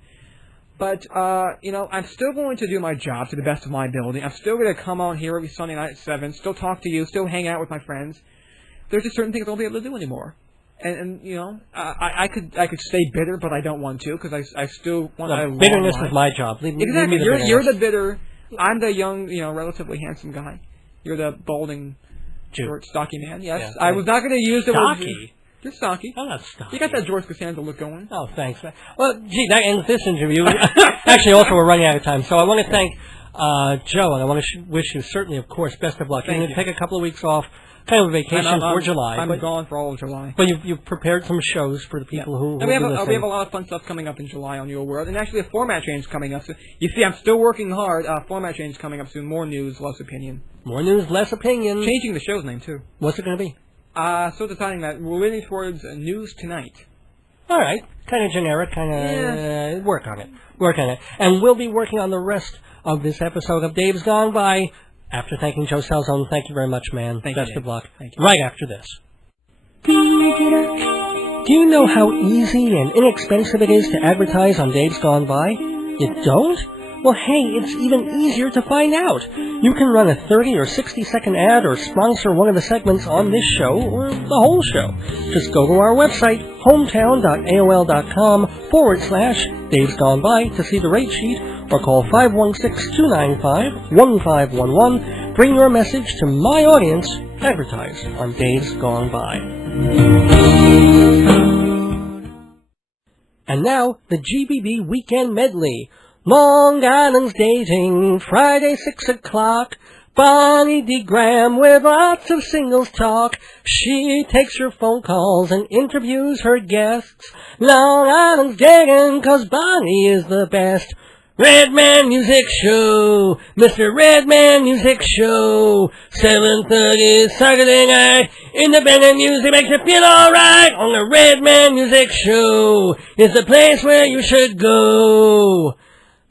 But, I'm still going to do my job to the best of my ability. I'm still going to come on here every Sunday night at 7, still talk to you, still hang out with my friends. There's just certain things I won't be able to do anymore. And I could stay bitter, but I don't want to, because I still want to... Bitterness is my job. Exactly. You're the bitter. I'm the young, relatively handsome guy. You're the balding, short, stocky man. Yes. Yeah, I was not going to use the word... Stocky? You're stocky. I'm not stocky. You got that George Costanza look going. Oh, thanks. Well, gee, that ends this interview. Actually, also, we're running out of time. So I want to thank Joe, and I want to wish you, certainly, of course, best of luck. You're going to take a couple of weeks off, kind of a vacation for July. I'm gone for all of July. But you've prepared some shows for the people who we have a lot of fun stuff coming up in July on Your World, and actually a format change coming up. So you see, I'm still working hard. Format change coming up soon. More news, less opinion. More news, less opinion. Changing the show's name, too. What's it going to be? So deciding that we're leaning towards News Tonight. All right. Kind of generic, work on it. And we'll be working on the rest of this episode of Dave's Gone By after thanking Joe Salzone. Thank you very much, man. Best of luck. Thank you. Right after this. Do you know how easy and inexpensive it is to advertise on Dave's Gone By? You don't? Well, hey, it's even easier to find out. You can run a 30 or 60-second ad or sponsor one of the segments on this show or the whole show. Just go to our website, hometown.aol.com/Dave's Gone By to see the rate sheet or call 516-295-1511. Bring your message to my audience. Advertise on Dave's Gone By. And now, the GBB Weekend Medley. Long Island's dating, Friday 6 o'clock. Bonnie D. Graham with lots of singles talk. She takes your phone calls and interviews her guests. Long Island's dating 'cause Bonnie is the best. Redman Music Show, Mr. Redman Music Show. 7:30 Saturday night. Independent music makes you feel alright. On the Redman Music Show is the place where you should go.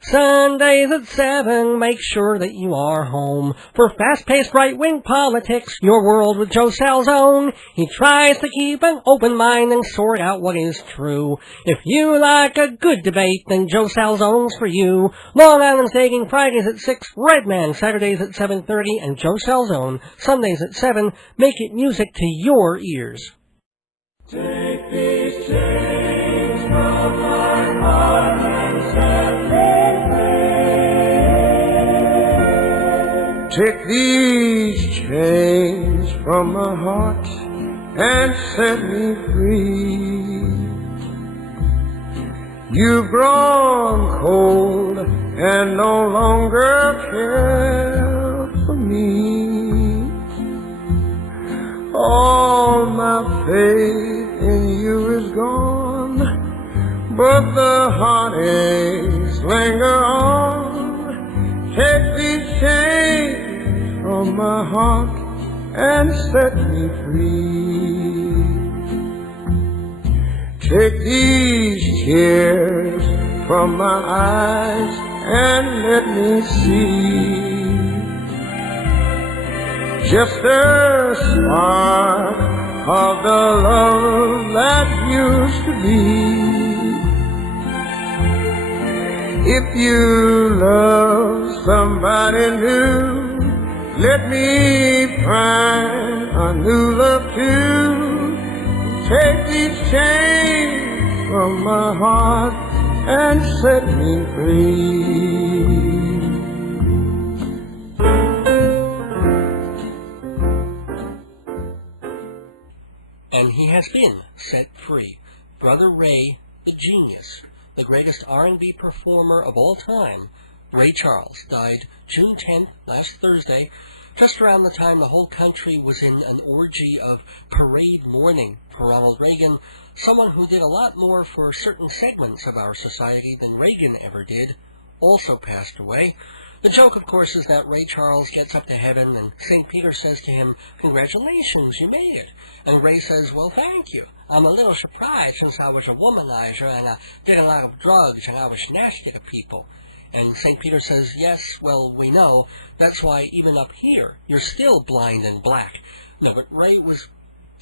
Sundays at 7, make sure that you are home. For fast-paced right-wing politics, Your World with Joe Salzone. He tries to keep an open mind and sort out what is true. If you like a good debate, then Joe Salzone's for you. Long Island's Dating, Fridays at 6, Redman, Saturdays at 7:30, and Joe Salzone, Sundays at 7. Make it music to your ears. Take these chains from my heart and set me free. Take these chains from my heart and set me free. You've grown cold and no longer care for me. All my faith in you is gone, but the heartaches linger on. Take these chains from my heart and set me free. Take these tears from my eyes and let me see just a spark of the love that used to be. If you love somebody new, let me find a new love too. Take these chains from my heart and set me free. And he has been set free. Brother Ray, the genius, the greatest R&B performer of all time, Ray Charles, died June 10th, last Thursday, just around the time the whole country was in an orgy of parade mourning for Ronald Reagan, someone who did a lot more for certain segments of our society than Reagan ever did, also passed away. The joke, of course, is that Ray Charles gets up to heaven and St. Peter says to him, "Congratulations, you made it." And Ray says, "Well, thank you. I'm a little surprised since I was a womanizer and I did a lot of drugs and I was nasty to people." And St. Peter says, "Yes, well, we know. That's why even up here, you're still blind and black." No, but Ray was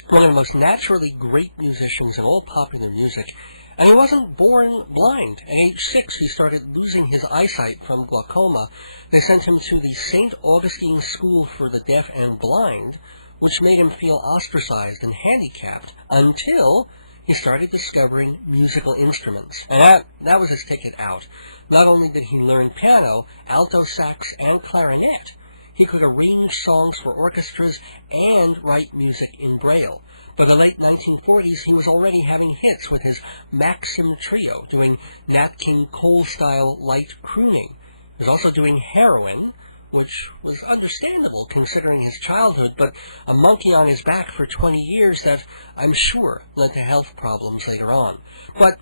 one of the most naturally great musicians in all popular music. And he wasn't born blind. At age 6, he started losing his eyesight from glaucoma. They sent him to the St. Augustine School for the Deaf and Blind, which made him feel ostracized and handicapped until he started discovering musical instruments. And that was his ticket out. Not only did he learn piano, alto sax, and clarinet, he could arrange songs for orchestras and write music in Braille. By the late 1940s, he was already having hits with his Maxim Trio, doing Nat King Cole-style light crooning. He was also doing heroin, which was understandable considering his childhood, but a monkey on his back for 20 years that, I'm sure, led to health problems later on. But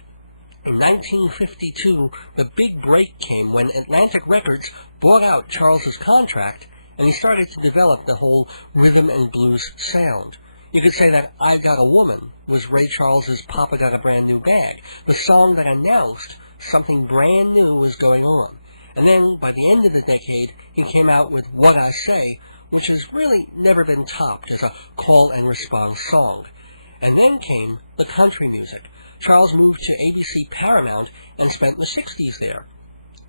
in 1952, the big break came when Atlantic Records bought out Charles's contract, and he started to develop the whole rhythm and blues sound. You could say that I Got a Woman was Ray Charles's Papa Got a Brand New Bag, the song that announced something brand new was going on. And then, by the end of the decade, he came out with What I Say, which has really never been topped as a call and response song. And then came the country music. Charles moved to ABC Paramount and spent the 60s there.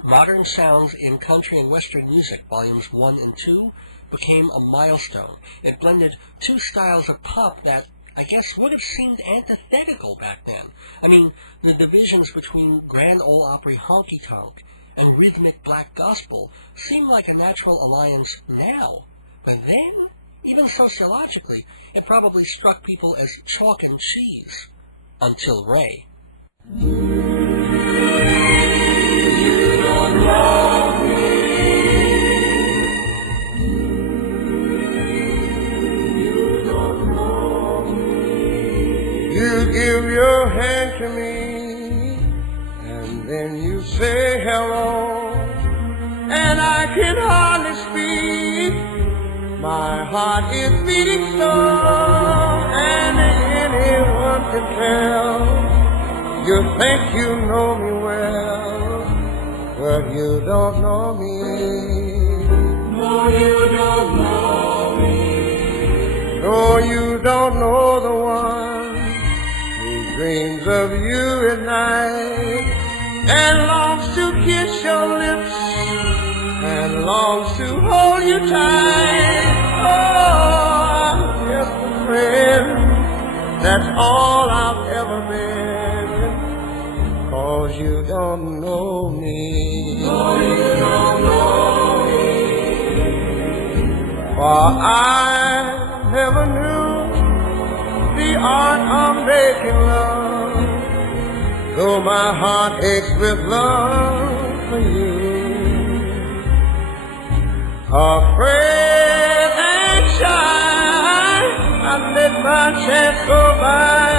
Modern Sounds in Country and Western Music, Volumes 1 and 2, became a milestone. It blended two styles of pop that, I guess, would have seemed antithetical back then. I mean, the divisions between Grand Ole Opry honky-tonk and rhythmic black gospel seem like a natural alliance now. But then, even sociologically, it probably struck people as chalk and cheese. Until Ray. You give your hand to me, and then you say hello, and I can hardly speak. My heart is beating so, and anyone can tell. You think you know me well, but you don't know me. No, you don't know the one dreams of you at night and longs to kiss your lips and longs to hold you tight. Oh, I'm just a friend, that's all I've ever been, 'cause you don't know me. For I never knew the art of making love, though my heart aches with love for you. Afraid and shy, I let my chance go by,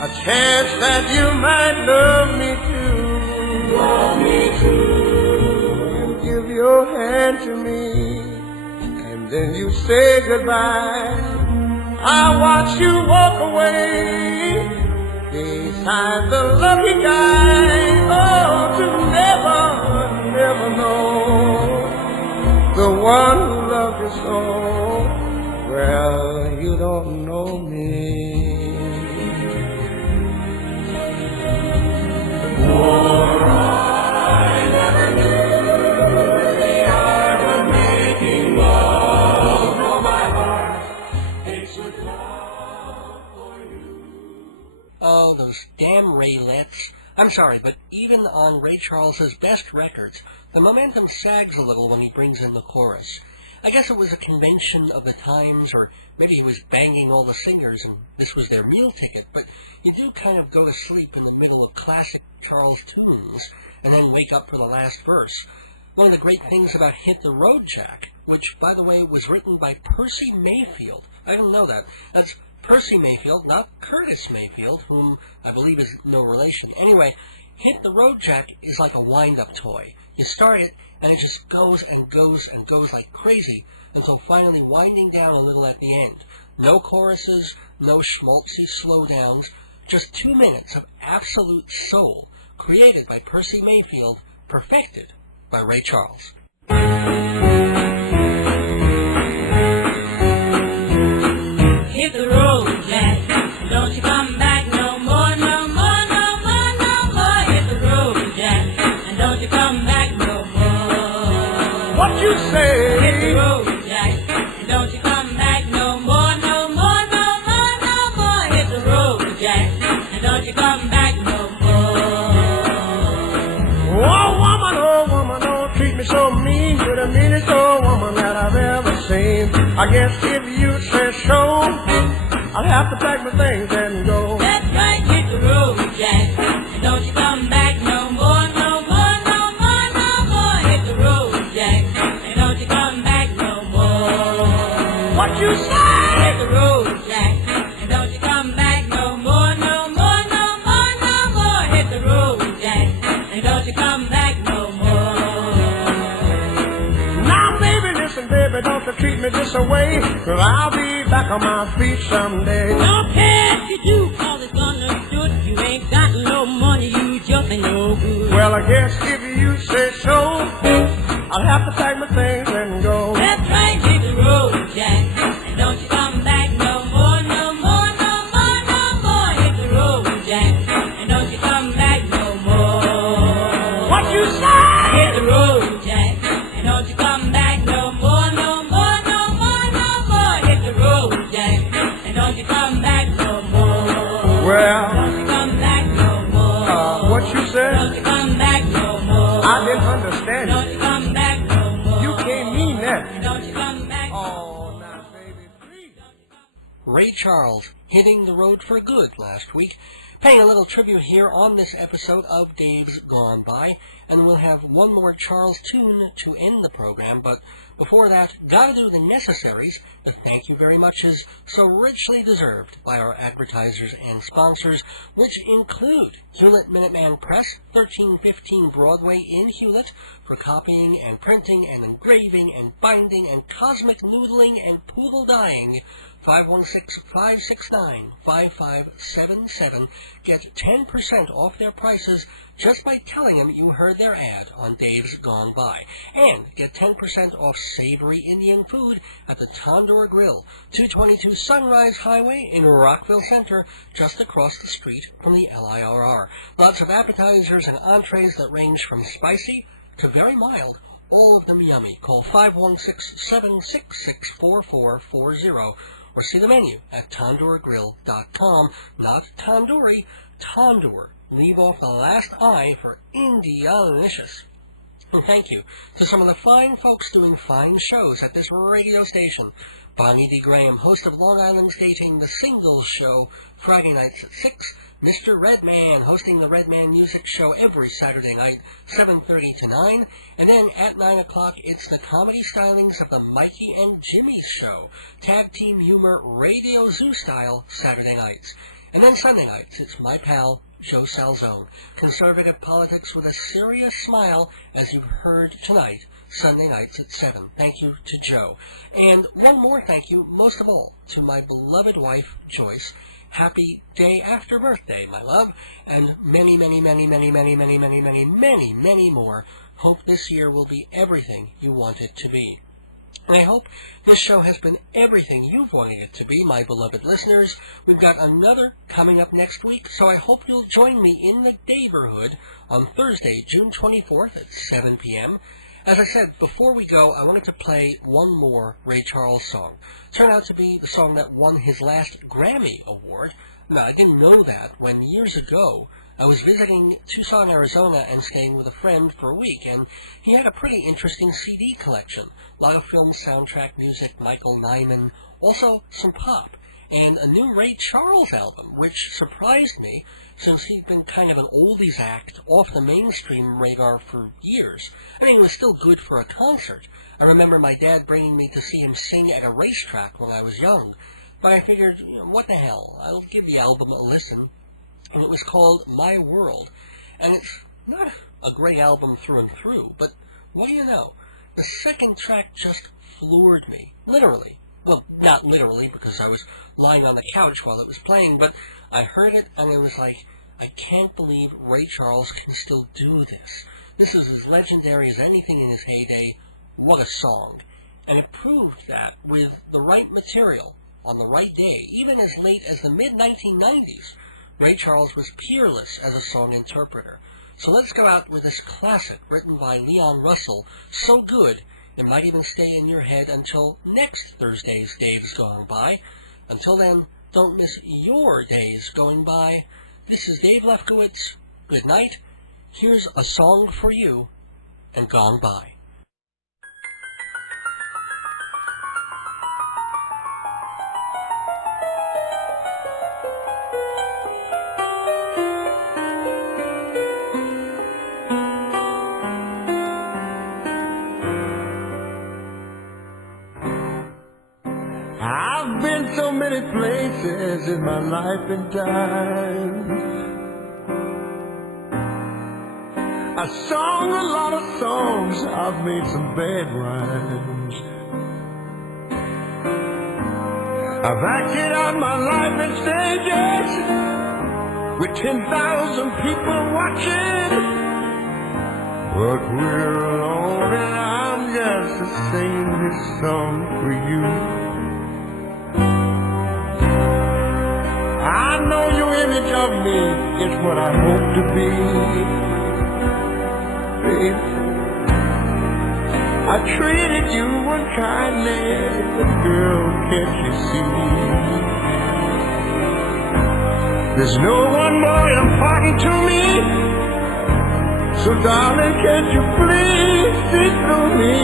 a chance that you might love me too. You give your hand to me, and then you say goodbye. I watch you walk away beside the lucky guy. Oh, to never, never know the one who loved you so. Well, you don't know me. Oh, those damn Raylets. I'm sorry, but even on Ray Charles's best records, the momentum sags a little when he brings in the chorus. I guess it was a convention of the times, or maybe he was banging all the singers and this was their meal ticket, but you do kind of go to sleep in the middle of classic Charles tunes and then wake up for the last verse. One of the great things about Hit the Road Jack, which, by the way, was written by Percy Mayfield. I didn't know that. That's Percy Mayfield, not Curtis Mayfield, whom I believe is no relation. Anyway, Hit the Road Jack is like a wind-up toy. You start it, and it just goes and goes and goes like crazy until finally winding down a little at the end. No choruses, no schmaltzy slowdowns, just 2 minutes of absolute soul, created by Percy Mayfield, perfected by Ray Charles. You say oh woman, don't treat me so mean. You're the meanest old woman that I've ever seen. I guess if you say so, I'll have to pack my things and go. You say now, baby, listen, baby, don't you treat me this away, 'cause I'll be back on my feet someday. Well, I guess if you say so, I'll have to pack my things and go. You say well, what you said, I didn't understand it. You can't mean that. Oh, now, baby, please. Ray Charles hitting the road for good last week, paying a little tribute here on this episode of Dave's Gone By, and we'll have one more Charles tune to end the program, but before that, gotta do the necessaries. The thank you very much is so richly deserved by our advertisers and sponsors, which include Hewlett Minuteman Press, 1315 Broadway in Hewlett, for copying and printing and engraving and binding and cosmic noodling and poodle dyeing. 516-569-5577. Get 10% off their prices just by telling them you heard their ad on Dave's Gone By. And get 10% off savory Indian food at the Tandoor Grill, 222 Sunrise Highway in Rockville Center, just across the street from the LIRR. Lots of appetizers and entrees that range from spicy to very mild, all of them yummy. Call 516-766-4440. Or see the menu at tandoorgrill.com. Not tandoori, Tandoor. Leave off the last I for Indialicious. And thank you to some of the fine folks doing fine shows at this radio station. Bonnie D. Graham, host of Long Island's Dating, The Singles Show, Friday nights at 6. Mr. Redman, hosting the Redman Music Show every Saturday night, 7:30 to 9. And then at 9 o'clock, it's the comedy stylings of the Mikey and Jimmy Show, tag team humor Radio Zoo style Saturday nights. And then Sunday nights, it's my pal, Joe Salzone, conservative politics with a serious smile, as you've heard tonight, Sunday nights at 7. Thank you to Joe. And one more thank you, most of all, to my beloved wife, Joyce. Happy day after birthday, my love, and many, many, many, many, many, many, many, many, many, many more. Hope this year will be everything you want it to be. And I hope this show has been everything you've wanted it to be, my beloved listeners. We've got another coming up next week, so I hope you'll join me in the neighborhood on Thursday, June 24th at 7 p.m. As I said, before we go, I wanted to play one more Ray Charles song. Turned out to be the song that won his last Grammy Award. Now, I didn't know that when years ago I was visiting Tucson, Arizona, and staying with a friend for a week, and he had a pretty interesting CD collection. A lot of film soundtrack music, Michael Nyman, also some pop, and a new Ray Charles album, which surprised me since he'd been kind of an oldies act off the mainstream radar for years. I mean, it was still good for a concert. I remember my dad bringing me to see him sing at a racetrack when I was young, but I figured, what the hell, I'll give the album a listen. And it was called My World. And it's not a great album through and through, but what do you know? The second track just floored me. Literally. Well, not literally, because I was lying on the couch while it was playing, but I heard it and it was like, I can't believe Ray Charles can still do this. This is as legendary as anything in his heyday. What a song. And it proved that with the right material, on the right day, even as late as the mid-1990s, Ray Charles was peerless as a song interpreter. So let's go out with this classic written by Leon Russell, so good it might even stay in your head until next Thursday's Dave's Gone By. Until then, don't miss your days going by. This is Dave Lefkowitz. Good night. Here's a song for you, and Gone By. In my life and time, I sung a lot of songs, I've made some bad rhymes. I've acted out my life in stages with 10,000 people watching, but we're alone and I'm just singing this song for you. Image of me is what I hope to be. I treated you unkindly, but girl, can't you see? There's no one more important to me, so darling, can't you please see through me?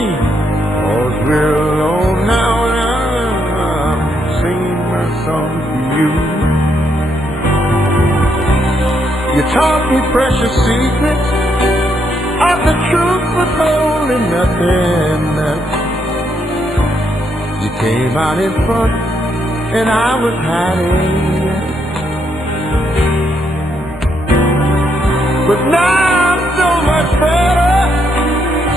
'Cause we're alone now and I'm singing my song for you. You taught me precious secrets of the truth was holding nothing. You came out in front and I was hiding, but now I'm so much better.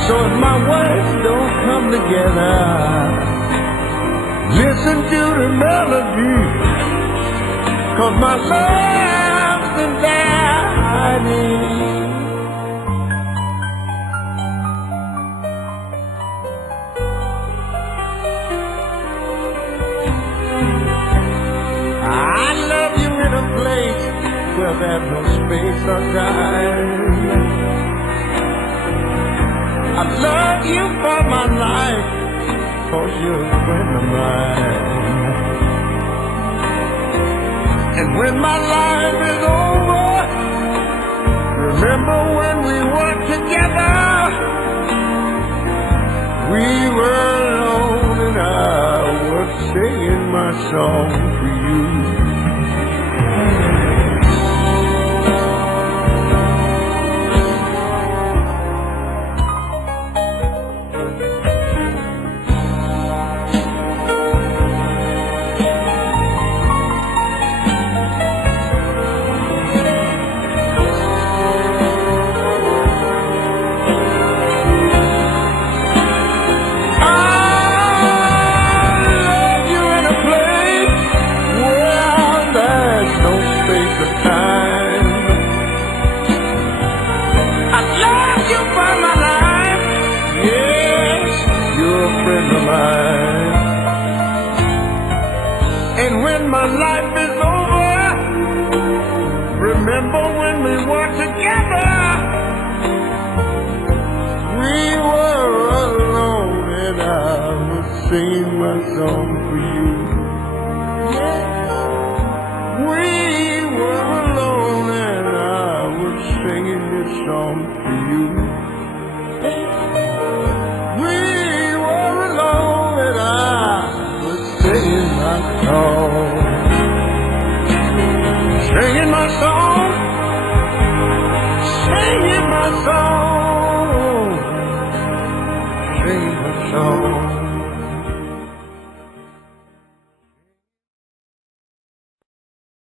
So if my words don't come together, listen to the melody, 'cause my love is there. I love you in a place where there's no space or time. I love you for my life, 'cause you're mine. And when my life is over, remember when we were together? We were alone and I was singing my song for you. singing my song for you. We were alone and I was singing this song for you.